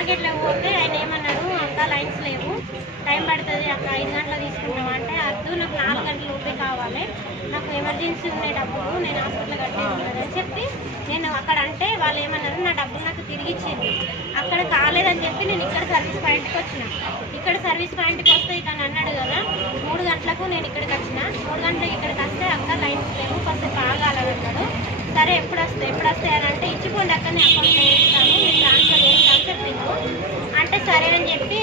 మార్కెట్లోకి పోతే ఆయన ఏమన్నాడు, అక్క లైన్స్ లేవు, టైం పడుతుంది అక్క, 5 గంటలు తీసుకుంటాం అంటే అద్దు, నాకు 4 గంటల లోపే కావాలి, నాకు ఎమర్జెన్సీ ఉన్నాయి డబ్బులు, నేను హాస్పిటల్ కట్టేది అని చెప్పి నేను అక్కడ అంటే వాళ్ళు ఏమన్నారు, నా డబ్బులు నాకు తిరిగి ఇచ్చింది. అక్కడ కాలేదని చెప్పి నేను ఇక్కడ సర్వీస్ పాయింట్కి వచ్చిన. ఇక్కడ సర్వీస్ పాయింట్కి వస్తే ఇతను అన్నాడు కదా 3 గంటలకు నేను ఇక్కడికి వచ్చిన, 3 గంటలకు ఇక్కడికి వస్తే అక్క లైన్స్ లేవు, కొంచెం కాగాలని అన్నాడు. సరే ఎప్పుడు వస్తాయి అని అంటే ఇచ్చిపోండి అక్క, నేను అకౌంట్లో వేస్తాను, నేను ట్రాన్స్ఫర్ చేస్తాను చెప్పిండు. అంటే సరే అని చెప్పి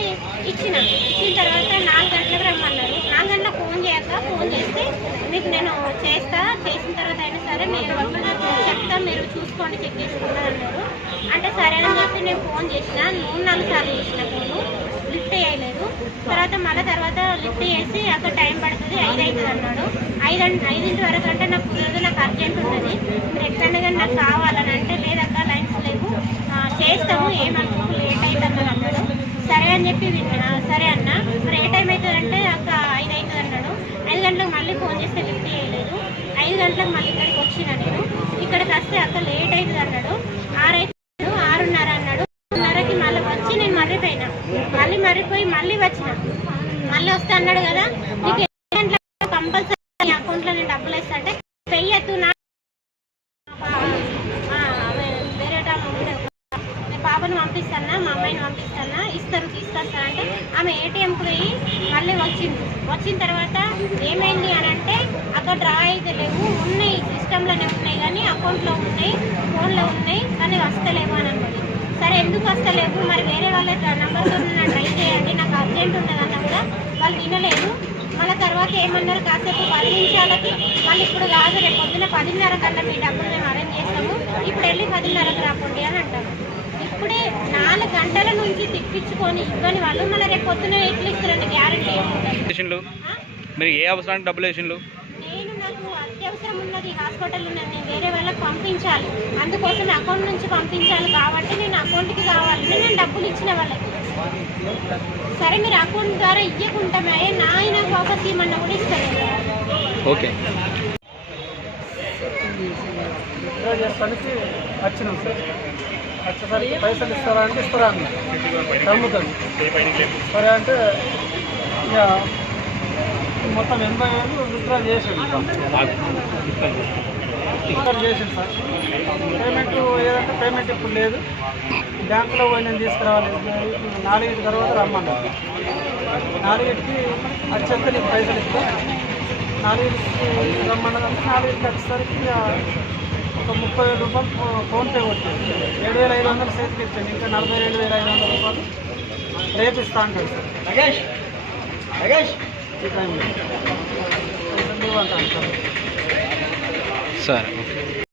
ఇచ్చిన తర్వాత 4 గంటలకు రమ్మన్నారు. 4 గంటలకు ఫోన్ చేస్తే మీకు నేను చేసిన తర్వాత అయినా సరే మీరు చెప్తా, మీరు చూసుకోండి, చెక్ చేసుకోండి అన్నారు. అంటే సరే అని చెప్పి నేను ఫోన్ చేసిన, 3-4 సార్లు చేసిన, ఫోను లిఫ్ట్ చేయలేదు. తర్వాత లిఫ్ట్ చేసి అక్కడ టైం పడుతుంది 5 అవుతుంది అన్నాడు. 5 వరకు అంటే నాకు కుదరదు, నాకు అర్జెంట్ ఉన్నది, మీరు ఎక్కడైనా కానీ నాకు కావాలని అంటే లేదక్క లైన్స్ లేవు, చేస్తాము, ఏమనుకో లేట్ అవుతుంది అన్నాడు. సరే అని చెప్పి సరే అన్న, మరి ఏ టైం అవుతుందంటే అక్క 5 అవుతుంది అన్నాడు. 5 గంటలకు మళ్ళీ ఫోన్ చేస్తే లిఫ్ట్ చేయలేదు. 5 గంటలకు మళ్ళీ ఇక్కడికి వచ్చిన నేను. ఇక్కడికి వస్తే అక్క లేట్ అవుతుంది అన్నాడు. 6 అవుతుంది, 6:30 అన్నాడు. 6:30కి మళ్ళీ వచ్చి నేను మర్రిపోయినా, మర్రిపోయి మళ్ళీ వచ్చిన. మళ్ళీ వస్తే అన్నాడు కదా నీకు 8 గంటలకు కంపల్సరీ అకౌంట్లో నేను డబ్బులు వేస్తా అంటే వెయ్యత్తు నా వేరే పాపను పంపిస్తానా, మా అమ్మాయిని పంపిస్తానా, తీసుకొస్తా అంటే ఆమె ఏటీఎంకి పోయి మళ్ళీ వచ్చిన తర్వాత ఏమైంది అని అంటే అక్కడ డ్రా అయితే లేవు, ఉన్నాయి సిస్టంలోనే ఉన్నాయి కానీ అకౌంట్లో ఉన్నాయి, ఫోన్లో ఉన్నాయి కానీ వస్తలేవు అని అన్నది. సరే ఎందుకు వస్తలేవు, మరి వేరే వాళ్ళ నెంబర్తో ట్రై చేయండి, నాకు అర్జెంట్ ఉన్నదన్నా కూడా వాళ్ళు వినలేదు. మళ్ళీ తర్వాత ఏమన్నారు, కాసేపు 10 నిమిషాలకి మళ్ళీ ఇప్పుడు కాదు, రేపు పొద్దున 10:30 కల్లా మీ డబ్బులు మేము అరేంజ్ చేస్తాము, ఇప్పుడు వెళ్ళి 10:30కి రాకండి అని అంటారు. ఇప్పుడే 4 గంటల నుంచి తిప్పించుకొని ఇవ్వని వాళ్ళు మళ్ళీ రేపు పొద్దున ఎట్లు ఇస్తారండి, గ్యారెంటీ ఏముంటుంది. మీరు ఏ అవసరానికి డబ్బులు వేసిండ్రు? నేను నాకు అత్యవసరం ఉన్నది, హాస్పిటల్ ఉన్నది, నేను వేరే వాళ్ళకి పంపించాలి, అందుకోసం అకౌంట్ నుంచి పంపించాలి కాబట్టి నేను అకౌంట్కి కావాలంటే నేను డబ్బులు ఇచ్చిన వాళ్ళకి. సరే మీరు అకౌంట్ ద్వారా ఇవ్వకుంటామే నా ఆయన వాపస్ ఇవ్వమన్నా కూడా ఇస్తారు. ఓకే చేస్తానికి వచ్చినాం సార్. వచ్చేసరికి పైసలు ఇస్తారా అంటే ఇస్తారా అన్న నమ్ముతుంది. సరే అంటే ఇక మొత్తం 80,000 విత్డ్రా చేసింది సార్. పేమెంట్ ఇప్పుడు లేదు, బ్యాంకులో పోయి నేను తీసుకురావాలి, 4 తర్వాత రమ్మన్నారు. 4కి వచ్చేస్తే నీకు పైసలు ఇస్తా, 4కి రమ్మన్నదంటే 4కి వచ్చేసరికి ఒక 30,000 రూపాయలు ఫోన్పే కొట్టింది, 7,500 చేతికి ఇచ్చాను, ఇంకా 47,500 రూపాయలు రేపు ఇస్తా అంటాడు సార్. ఈ టైంలో అంటాను సార్.